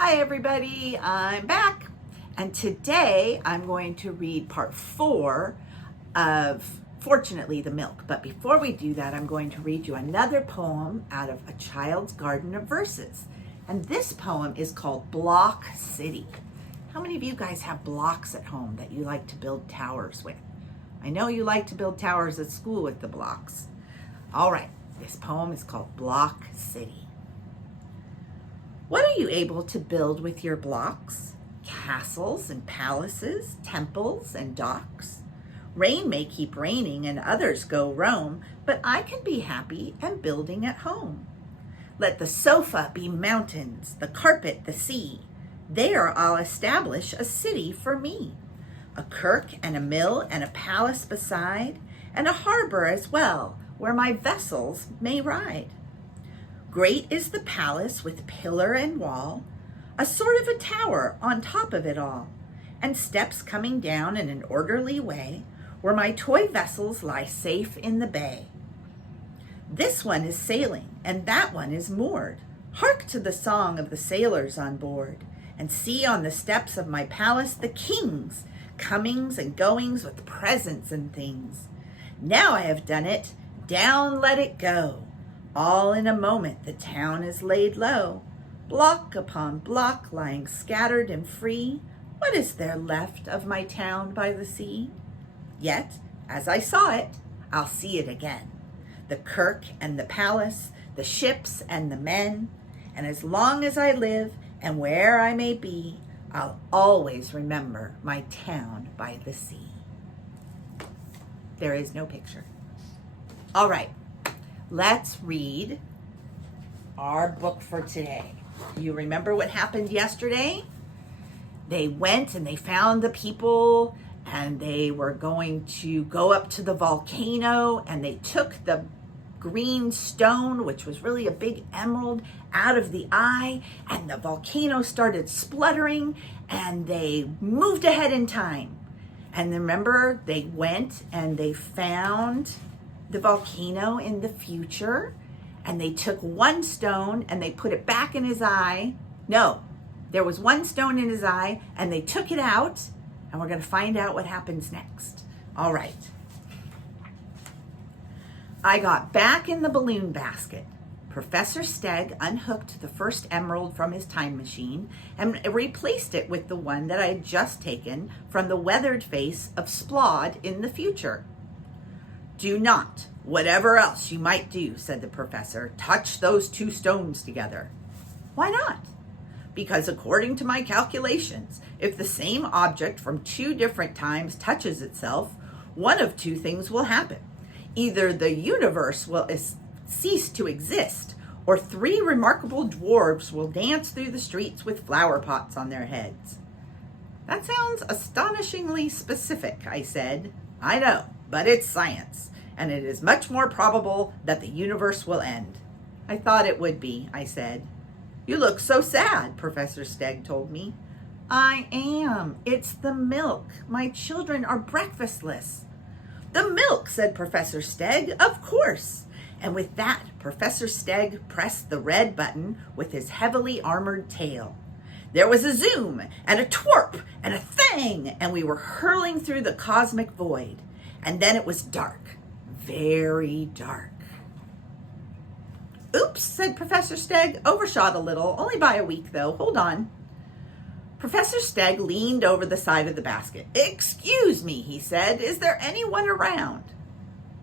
Hi everybody, I'm back, and today I'm going to read part 4 of Fortunately the Milk. But before we do that, I'm going to read you another poem out of A Child's Garden of Verses. And this poem is called Block City. How many of you guys have blocks at home that you like to build towers with? I know you like to build towers at school with the blocks. All right, this poem is called Block City. What are you able to build with your blocks? Castles and palaces, temples and docks. Rain may keep raining and others go roam, but I can be happy and building at home. Let the sofa be mountains, the carpet the sea. There I'll establish a city for me. A kirk and a mill and a palace beside, and a harbor as well, where my vessels may ride. Great is the palace with pillar and wall, a sort of a tower on top of it all, and steps coming down in an orderly way, where my toy vessels lie safe in the bay. This one is sailing, and that one is moored. Hark to the song of the sailors on board, and see on the steps of my palace the kings, comings and goings with presents and things. Now I have done it, down let it go. All in a moment the town is laid low, block upon block lying scattered and free. What is there left of my town by the sea? Yet, as I saw it, I'll see it again. The kirk and the palace, the ships and the men, and as long as I live and where I may be, I'll always remember my town by the sea. There is no picture. All right. Let's read our book for today. You remember what happened yesterday? They went and they found the people, and they were going to go up to the volcano, and they took the green stone, which was really a big emerald, out of the eye, and the volcano started spluttering, and they moved ahead in time. And remember, they went and they found the volcano in the future, and they took one stone and they put it back in his eye. No, there was one stone in his eye, and they took it out, and we're going to find out what happens next. All right. I got back in the balloon basket. Professor Steg unhooked the first emerald from his time machine and replaced it with the one that I had just taken from the weathered face of Splod in the future. Do not, whatever else you might do, said the professor, touch those two stones together. Why not? Because according to my calculations, if the same object from two different times touches itself, one of two things will happen. Either the universe will cease to exist, or 3 remarkable dwarves will dance through the streets with flower pots on their heads. That sounds astonishingly specific, I said. I know, but it's science, and it is much more probable that the universe will end. I thought it would be, I said. You look so sad, Professor Steg told me. I am. It's the milk. My children are breakfastless. The milk, said Professor Steg, of course. And with that, Professor Steg pressed the red button with his heavily armored tail. There was a zoom and a twerp and a thang, and we were hurling through the cosmic void. And then it was dark, very dark. Oops, said Professor Steg, overshot a little, only by a week though, hold on. Professor Steg leaned over the side of the basket. Excuse me, he said, is there anyone around?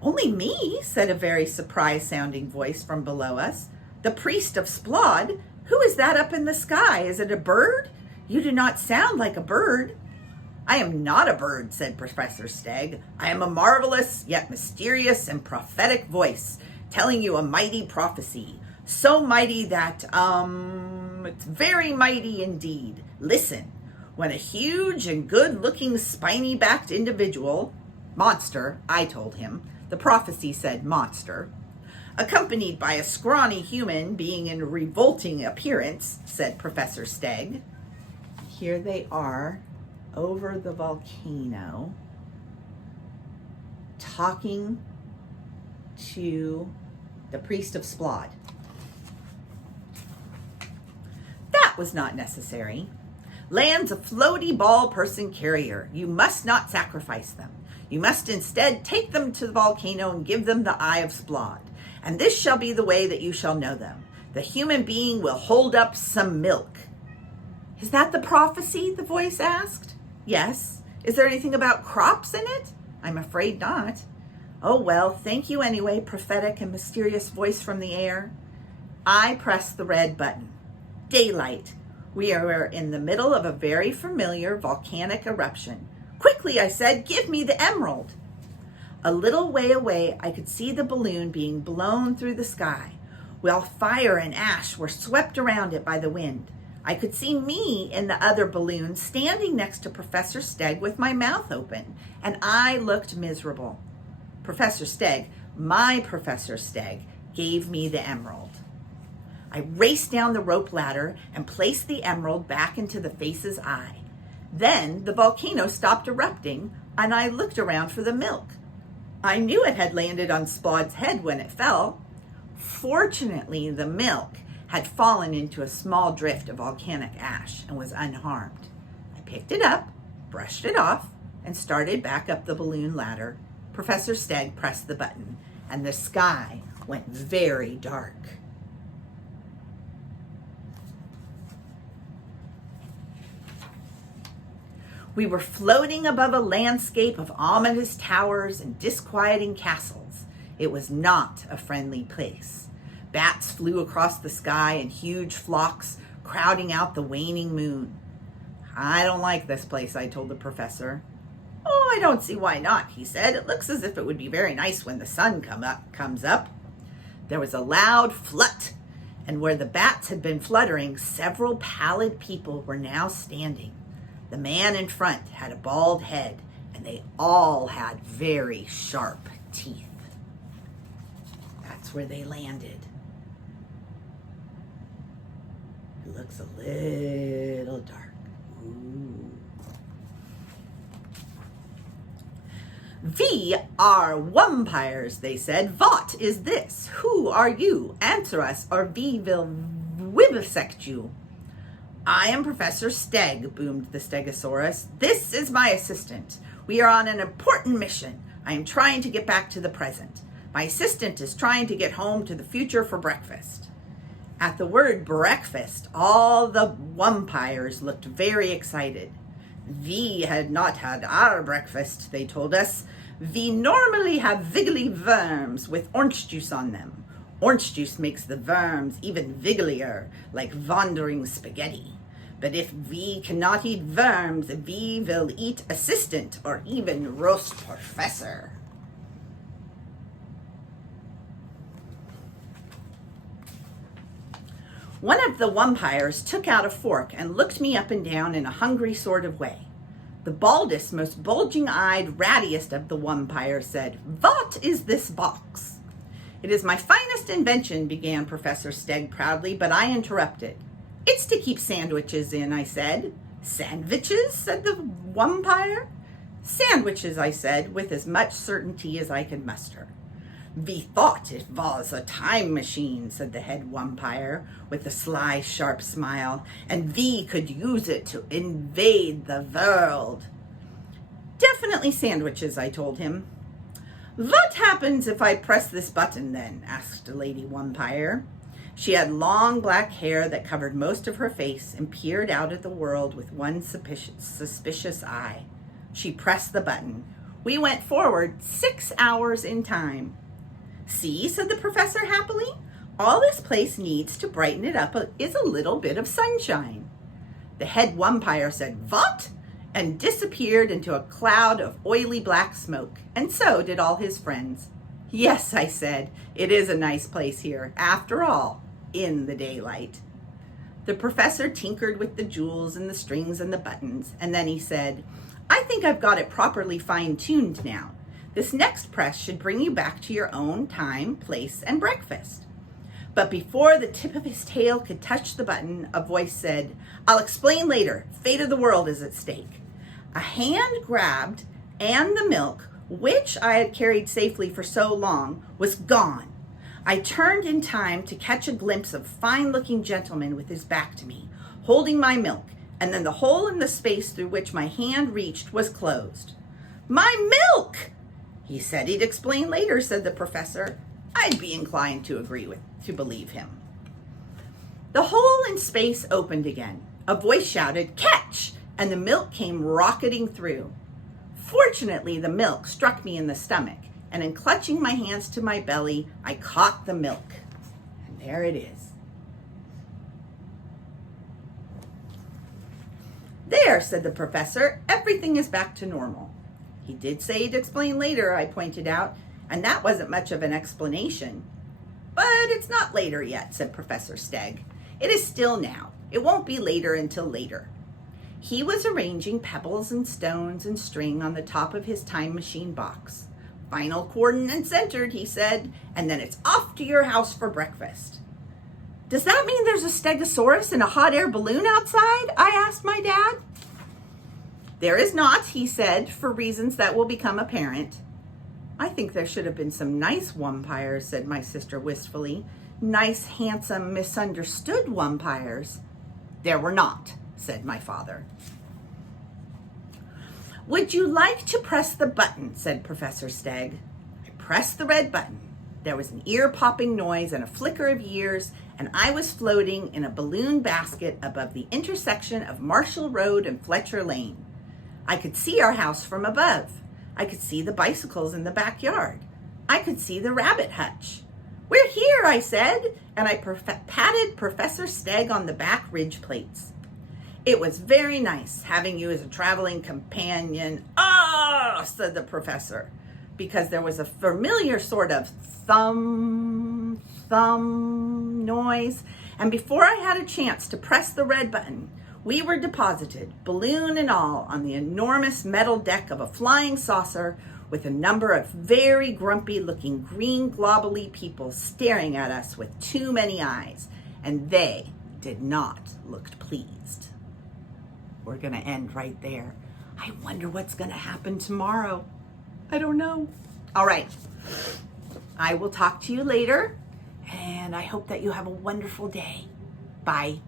Only me, said a very surprised-sounding voice from below us. The priest of Splod? Who is that up in the sky? Is it a bird? You do not sound like a bird. I am not a bird, said Professor Steg. I am a marvelous, yet mysterious and prophetic voice, telling you a mighty prophecy. So mighty that, it's very mighty indeed. Listen, when a huge and good-looking spiny-backed individual, monster, I told him, the prophecy said monster, accompanied by a scrawny human being in revolting appearance, said Professor Steg. Here they are over the volcano talking to the priest of Splod. was not necessary. Land's a floaty ball person carrier. You must not sacrifice them. You must instead take them to the volcano and give them the eye of Splod. And this shall be the way that you shall know them. The human being will hold up some milk. Is that the prophecy? The voice asked. Yes. Is there anything about crops in it? I'm afraid not. Oh well, thank you anyway, prophetic and mysterious voice from the air. I pressed the red button. Daylight. We are in the middle of a very familiar volcanic eruption. Quickly, I said, give me the emerald. A little way away, I could see the balloon being blown through the sky, while fire and ash were swept around it by the wind. I could see me in the other balloon standing next to Professor Stegg with my mouth open, and I looked miserable. Professor Stegg, my Professor Stegg, gave me the emerald. I raced down the rope ladder and placed the emerald back into the face's eye. Then the volcano stopped erupting, and I looked around for the milk. I knew it had landed on Splod's head when it fell. Fortunately, the milk had fallen into a small drift of volcanic ash and was unharmed. I picked it up, brushed it off, and started back up the balloon ladder. Professor Stegg pressed the button, and the sky went very dark. We were floating above a landscape of ominous towers and disquieting castles. It was not a friendly place. Bats flew across the sky in huge flocks, crowding out the waning moon. I don't like this place, I told the professor. Oh, I don't see why not, he said. It looks as if it would be very nice when the sun comes up. There was a loud flut, and where the bats had been fluttering, several pallid people were now standing. The man in front had a bald head, and they all had very sharp teeth. That's where they landed. It looks a little dark. Ooh. "We are vampires," they said. "What is this? Who are you? Answer us, or we will vivisect you." "I am Professor Stegg," boomed the Stegosaurus. "This is my assistant. We are on an important mission. I am trying to get back to the present. My assistant is trying to get home to the future for breakfast." At the word breakfast, all the vampires looked very excited. "We had not had our breakfast," they told us. "We normally have wiggly worms with orange juice on them. Orange juice makes the worms even wigglier, like wandering spaghetti. But if we cannot eat worms, we will eat assistant or even roast professor." One of the vampires took out a fork and looked me up and down in a hungry sort of way. The baldest, most bulging-eyed, rattiest of the vampires said, "What is this box?" "It is my finest invention," began Professor Stegg proudly, but I interrupted. "It's to keep sandwiches in," I said. "Sandwiches?" said the vampire. "Sandwiches," I said, with as much certainty as I could muster. "We thought it was a time machine," said the head vampire, with a sly, sharp smile, "and we could use it to invade the world." "Definitely sandwiches," I told him. "What happens if I press this button then?" asked a lady vampire. She had long black hair that covered most of her face and peered out at the world with one suspicious eye. She pressed the button. We went forward 6 hours in time. "See," said the professor happily, "all this place needs to brighten it up is a little bit of sunshine." The head vampire said, "What?" and disappeared into a cloud of oily black smoke, and so did all his friends. "Yes," I said, "it is a nice place here, after all, in the daylight." The professor tinkered with the jewels and the strings and the buttons, and then he said, "I think I've got it properly fine-tuned now. This next press should bring you back to your own time, place, and breakfast." But before the tip of his tail could touch the button, a voice said, "I'll explain later. Fate of the world is at stake." A hand grabbed, and the milk, which I had carried safely for so long, was gone. I turned in time to catch a glimpse of a fine-looking gentleman with his back to me, holding my milk, and then the hole in the space through which my hand reached was closed. My milk! He said he'd explain later, said the professor. I'd be inclined to believe him. The hole in space opened again. A voice shouted, "Catch!" and the milk came rocketing through. Fortunately, the milk struck me in the stomach, and in clutching my hands to my belly, I caught the milk. And there it is. There, said the professor, everything is back to normal. He did say he'd explain later, I pointed out, and that wasn't much of an explanation. But it's not later yet, said Professor Stegg. It is still now. It won't be later until later. He was arranging pebbles and stones and string on the top of his time machine box. Final coordinates entered, he said, and then it's off to your house for breakfast. Does that mean there's a stegosaurus in a hot air balloon outside? I asked my dad. There is not, he said, for reasons that will become apparent. I think there should have been some nice wumpires, said my sister wistfully. Nice, handsome, misunderstood wumpires. There were not, said my father. Would you like to press the button, said Professor Stegg. I pressed the red button. There was an ear-popping noise and a flicker of years, and I was floating in a balloon basket above the intersection of Marshall Road and Fletcher Lane. I could see our house from above. I could see the bicycles in the backyard. I could see the rabbit hutch. We're here, I said, and I patted Professor Stegg on the back ridge plates. It was very nice having you as a traveling companion. Ah, said the professor, because there was a familiar sort of thumb noise, and before I had a chance to press the red button, we were deposited, balloon and all, on the enormous metal deck of a flying saucer with a number of very grumpy-looking green globally people staring at us with too many eyes, and they did not look pleased. We're going to end right there. I wonder what's going to happen tomorrow. I don't know. All right. I will talk to you later, and I hope that you have a wonderful day. Bye.